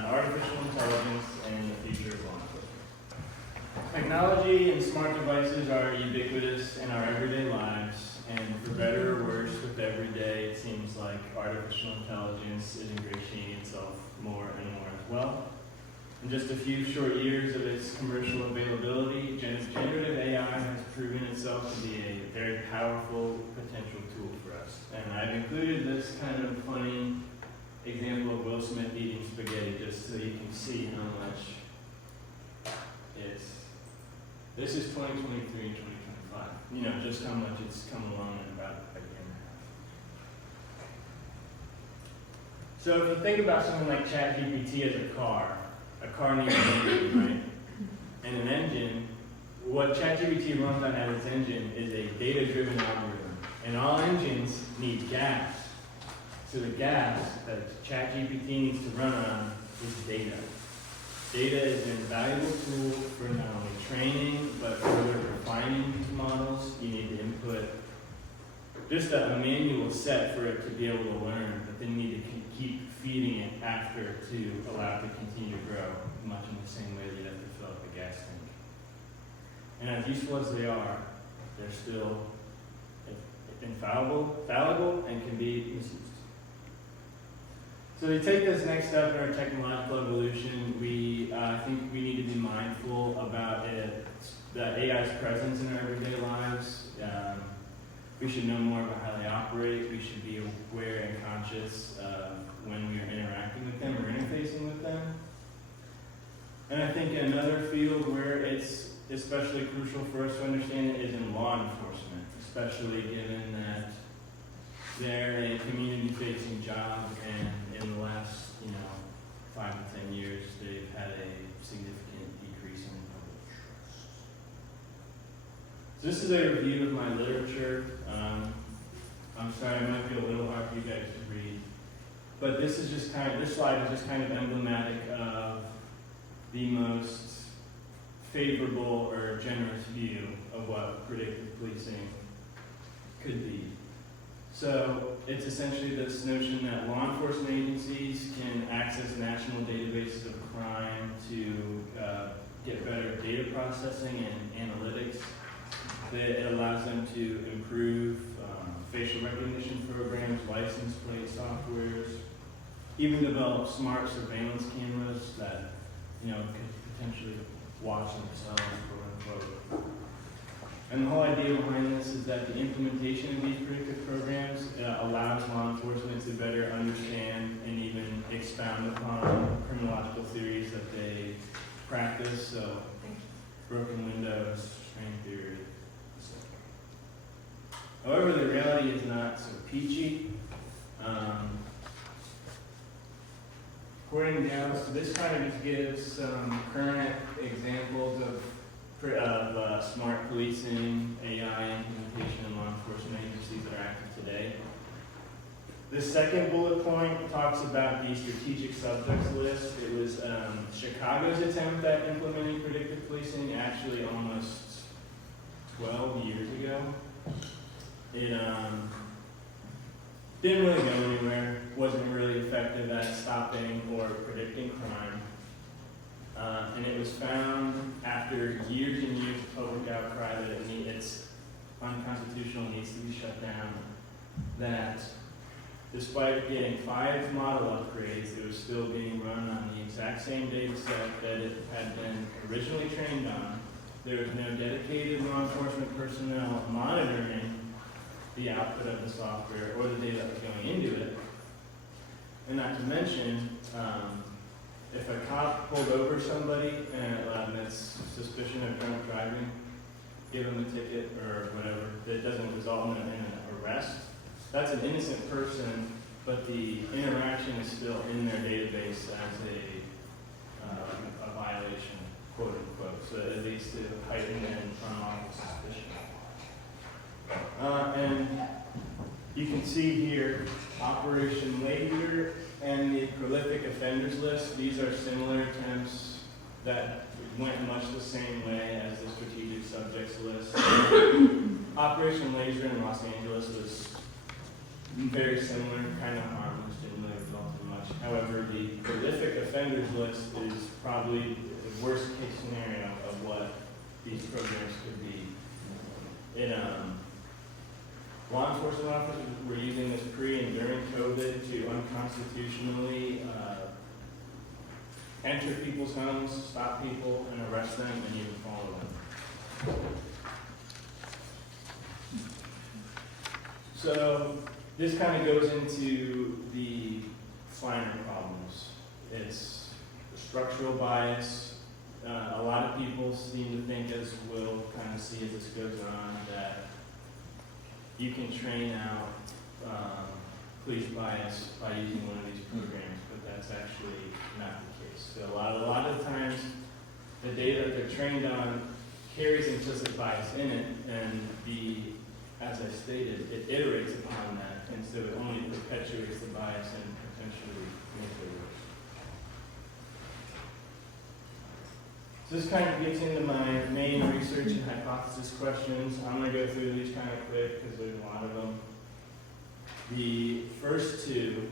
on artificial intelligence and the future of law enforcement. Technology and smart devices are ubiquitous in our everyday lives, and for better or worse, with every day, it seems like artificial intelligence is ingratiating itself more and more as well. In just a few short years of its commercial availability, generative AI has proven itself to be a very powerful potential tool for us. And I've included this kind of funny example of Will Smith eating spaghetti just so you can see how much this is 2023 and 2025. You know, just how much it's come along in about a year and a half. So if you think about something like ChatGPT as a car needs an engine, right? And an engine, what ChatGPT runs on as its engine is a data-driven algorithm. And all engines need gas. So the gas that ChatGPT needs to run on is data. Data is an invaluable tool for not only training, but further refining these models. You need to input just a manual set for it to be able to learn, but then you need to keep feeding it after to allow it to continue to grow, much in the same way that you have to fill up a gas tank. And as useful as they are, they're still fallible, and can be misused. So to take this next step in our technological evolution, I think we need to be mindful about the AI's presence in our everyday lives. We should know more about how they operate. We should be aware and conscious when we are interacting with them or interfacing with them. And I think another field where it's especially crucial for us to understand it is in law enforcement, especially given that they're a community-facing job, and in the last 5 to 10 years, they've had a significant decrease in public trust. So this is a review of my literature. I'm sorry, it might be a little hard for you guys to read, but this slide is just kind of emblematic of the most favorable or generous view of what predictive policing could be. So it's essentially this notion that law enforcement agencies can access national databases of crime to get better data processing and analytics. It allows them to improve facial recognition programs, license plate softwares, even develop smart surveillance cameras that could potentially watch themselves, quote unquote. And the whole idea behind this is that the implementation of these predictive programs allows law enforcement to better understand and even expound upon criminological theories that they practice. So, broken windows, string theory, etc. However, the reality is not so peachy. According to Dallas, so this kind of just gives some current examples of smart policing, AI implementation in law enforcement agencies that are active today. The second bullet point talks about the strategic subjects list. It was Chicago's attempt at implementing predictive policing actually almost 12 years ago. It didn't really go anywhere, wasn't really effective at stopping or predicting crime. And it was found after years and years of public outcry that it's unconstitutional, needs to be shut down, that despite getting 5 model upgrades, it was still being run on the exact same data set that it had been originally trained on. There was no dedicated law enforcement personnel monitoring the output of the software or the data that was going into it. And not to mention, if a cop pulled over somebody and that's suspicion of drunk driving, give them a ticket or whatever, that doesn't result in an arrest, that's an innocent person, but the interaction is still in their database as a violation, quote unquote. So it leads to heightened and unlawful suspicion. And you can see here Operation Later and the prolific offenders list. These are similar attempts that went much the same way as the strategic subjects list. Operation Laser in Los Angeles was very similar, kind of harmless, didn't really result in much. However, the prolific offenders list is probably the worst case scenario of what these programs could be. In law enforcement officers were using this pre and during COVID to unconstitutionally enter people's homes, stop people, and arrest them, and even follow them. So this kind of goes into the finer problems. It's structural bias. A lot of people seem to think, as we'll kind of see as this goes on, that you can train out police bias by using one of these programs, but that's actually not the case. So a lot of times, the data that they're trained on carries implicit bias in it, and as I stated, it iterates upon that, and so it only perpetuates the bias and potentially makes it worse. So this kind of gets into my main research and hypothesis questions. I'm going to go through these kind of quick because there's a lot of them. The first two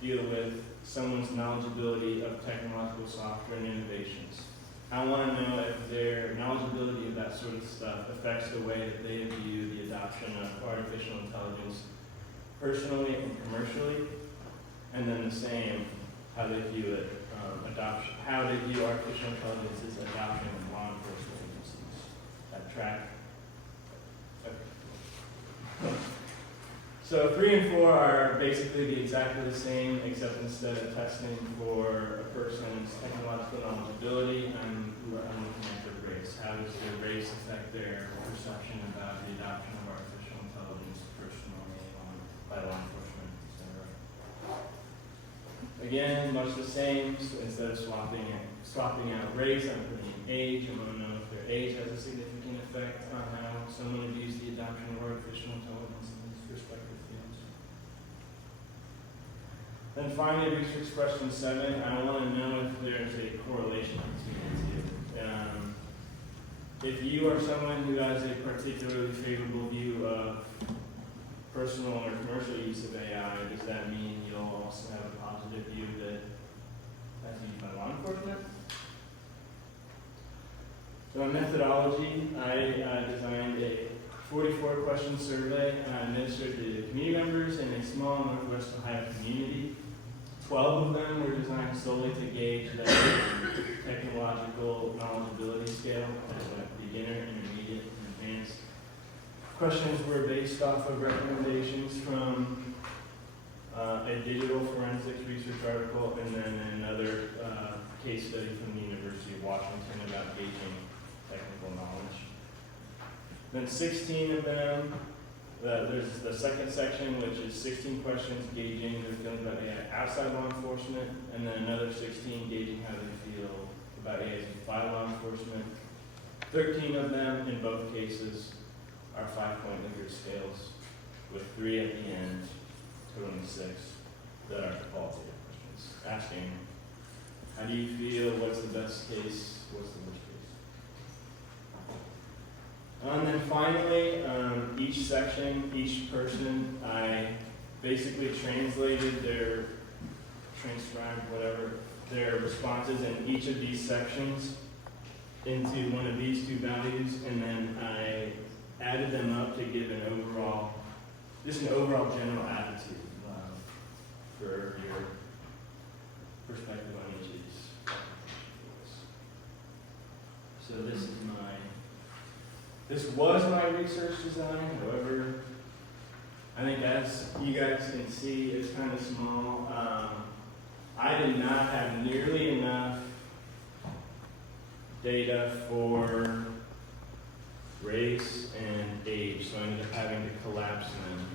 deal with someone's knowledgeability of technological software and innovations. I want to know if their knowledgeability of that sort of stuff affects the way that they view the adoption of artificial intelligence personally and commercially, and then the same, how they view it, how they view artificial intelligence's adoption in law enforcement agencies that track. Okay. So 3 and 4 are basically exactly the same, except instead of testing for a person's technological knowledgeability, I'm looking at their race. How does their race affect their perception about the adoption of artificial intelligence personally by law enforcement, etc. Again, much the same. So instead of swapping out race, I'm putting in age. I want to know if their age has a significant effect on how someone views the adoption of artificial intelligence in these respective fields. Then finally, research question 7. I want to know if there's a correlation between the two. If you are someone who has a particularly favorable view of personal or commercial use of AI, does that mean you'll also have a positive view that that's used by law enforcement? So in methodology, I designed a 44-question survey administered to community members in a small Northwest Ohio community. 12 of them were designed solely to gauge the technological knowledgeability scale, beginner, intermediate, and advanced. Questions were based off of recommendations from a digital forensics research article and then another case study from the University of Washington about gauging technical knowledge. Then 16 of them, there's the second section, which is 16 questions gauging their feelings about AI outside law enforcement, and then another 16 gauging how they feel about AI used by law enforcement. 13 of them, in both cases, are 5-point Likert scales, with 3 at the end, totaling 6, that are qualitative questions, asking, how do you feel, what's the best case, what's the worst case? And then finally, each section, each person, I basically transcribed their responses in each of these sections into one of these 2 values, and then I added them up to give an overall general attitude for your perspective on each of these. So this was my research design. However, I think as you guys can see, it's kind of small. I did not have nearly enough data for race and age, so I ended up having to collapse them.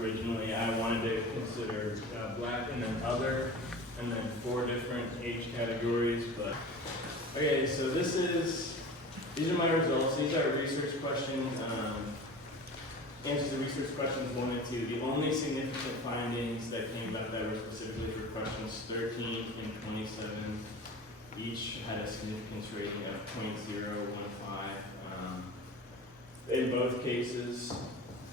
Originally, I wanted to consider black and then other, and then 4 different age categories. But okay, so these are my results. These are research questions. Answers to research questions 1 and 2. The only significant findings that came about that were specifically for questions 13 and 27. Each had a significance rating of 0.015. In both cases,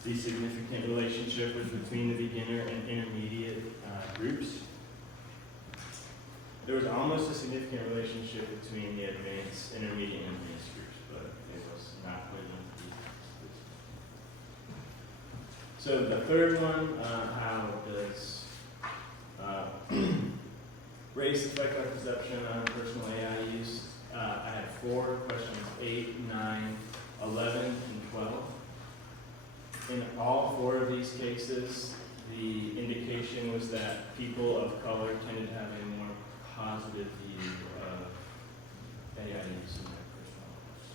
The significant relationship was between the beginner and intermediate groups. There was almost a significant relationship between the advanced, intermediate, and advanced groups, but it was not quite enough to be. So the third one, how does race affect our perception on personal AI use? I had 4 questions, 8, 9, 11, and 12. In all 4 of these cases, the indication was that people of color tended to have a more positive view of AI use in their personal lives.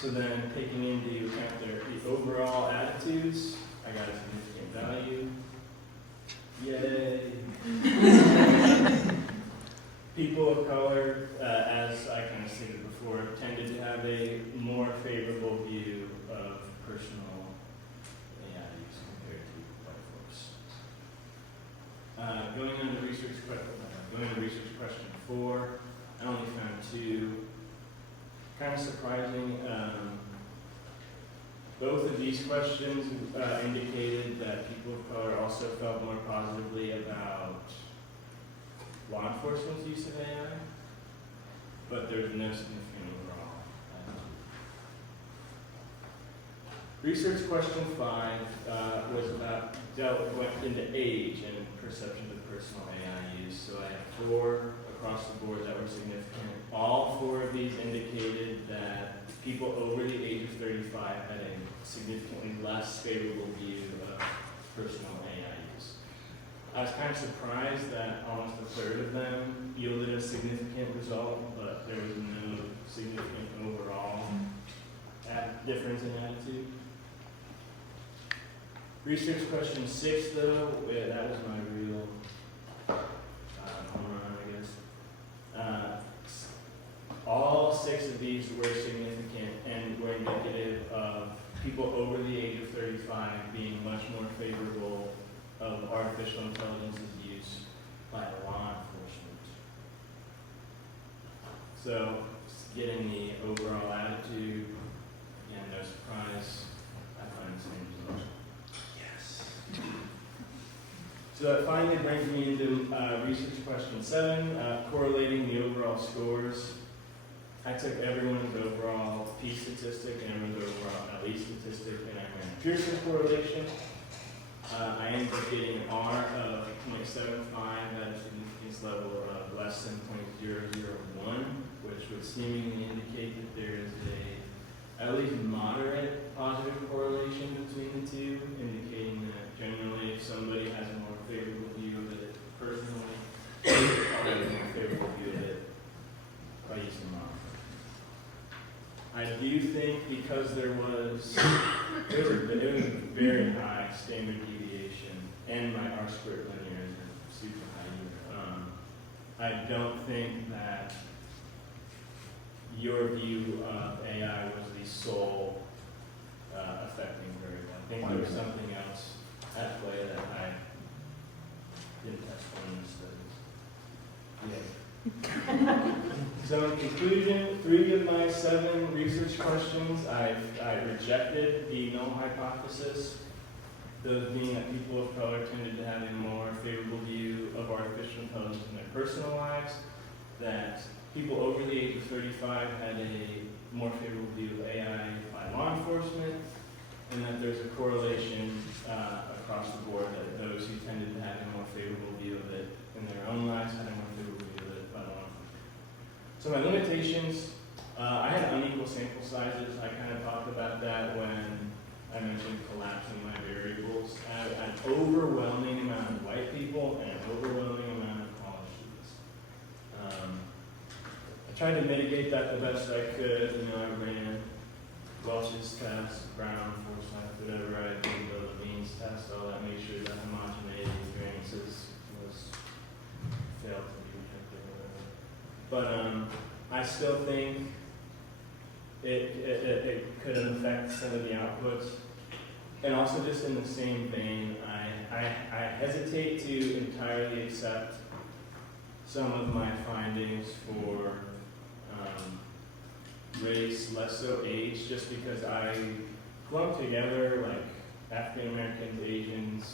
So then, taking into account the overall attitudes, I got a significant value. Yay! People of color, as I kind of stated before, tended to have a more favorable view of personal AI use compared to white folks. Going on to research question 4, I only found 2. Kind of surprising. Both of these questions indicated that people of color also felt more positively about law enforcement's use of AI, but there was no significant overall. Research question 5 went into age and perception of personal AI use. So I had 4 across the board that were significant. All 4 of these indicated that people over the age of 35 had a significantly less favorable view of personal AI use. I was kind of surprised that almost a third of them yielded a significant result, but there was no significant overall difference in attitude. Research question 6, though, that was my real home run, I guess. All 6 of these were significant and were indicative of people over the age of 35 being much more favorable of artificial intelligence's use by law enforcement. So, getting the overall attitude, again, no surprise, I find the same result. Yes. So that finally brings me into research question 7, correlating the overall scores. I took everyone's overall P statistic and everyone's overall LE statistic, and I ran a Pearson correlation. I ended up getting an R of 0.75 at a significance level of less than 0.001, which would seemingly indicate that there is a at least moderate positive correlation between the two, indicating that generally if somebody has a more favorable view of it personally, I'll have a more favorable view of it by using law. I do think because there was a very high standard deviation, and my R-squared linear is super high here. I don't think that your view of AI was the sole affecting variable. I think there was something else at play that I didn't test on in the studies. Yeah. So in conclusion, 3 of my 7 research questions, I rejected the null hypothesis, those being that people of color tended to have a more favorable view of artificial intelligence in their personal lives, that people over the age of 35 had a more favorable view of AI by law enforcement, and that there's a correlation across the board that those who tended to have a more favorable view of it in their own lives had a more favorable view of it by law enforcement. So my limitations, I had unequal sample sizes. I kind of talked about that when I mentioned collapsing my variables. I had an overwhelming amount of white people and an overwhelming amount of college students. I tried to mitigate that the best I could. I ran Welch's test, Brown, Forsyth, whatever I did, the Levine's test, all that, make sure that homogeneity of variances was failed to be detected, whatever. But I still think it could affect some of the outputs. And also just in the same vein, I hesitate to entirely accept some of my findings for race, less so age, just because I clumped together, like African Americans, Asians,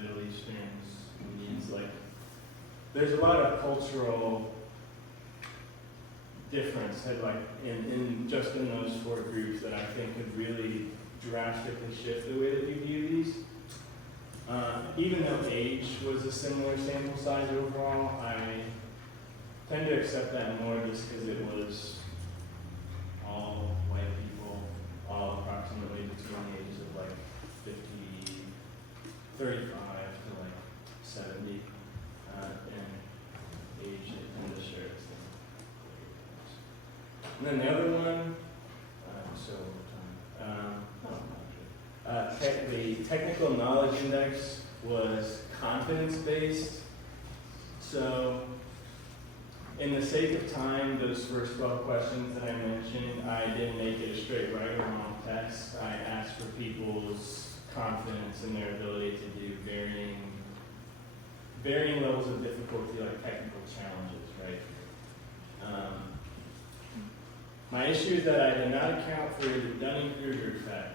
Middle Easterns, Indians. Like, there's a lot of cultural difference that, like, in just in those 4 groups that I think could really drastically shift the way that we view these. Even though age was a similar sample size overall, I tend to accept that more just because it was all white people, all approximately between the ages of like 35 to like 70, and age in the shirts. And then the other one, the technical knowledge index was confidence-based. So, in the sake of time, those first 12 questions that I mentioned, I didn't make it a straight right or wrong test. I asked for people's confidence in their ability to do varying levels of difficulty, like technical challenges, right? My issue is that I did not account for the Dunning-Kruger effect.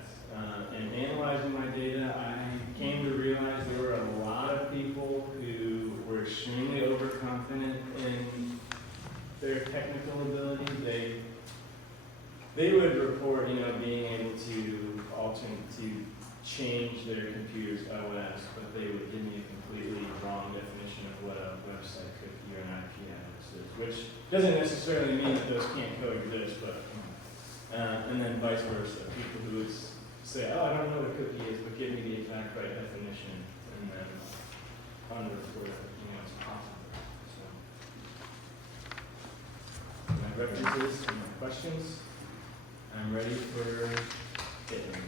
In analyzing my data, I came to realize there were a lot of people who were extremely overconfident in their technical abilities. They would report, being able to change their computer's OS, but they would give me a completely wrong definition of what a website cookie or an IP address is, which doesn't necessarily mean that those can't coexist, but and then vice versa. People who would say, "Oh, I don't know what a cookie is, but give me the exact right definition," and then underreport it, it's possible. So, my references and my questions. I'm ready for getting.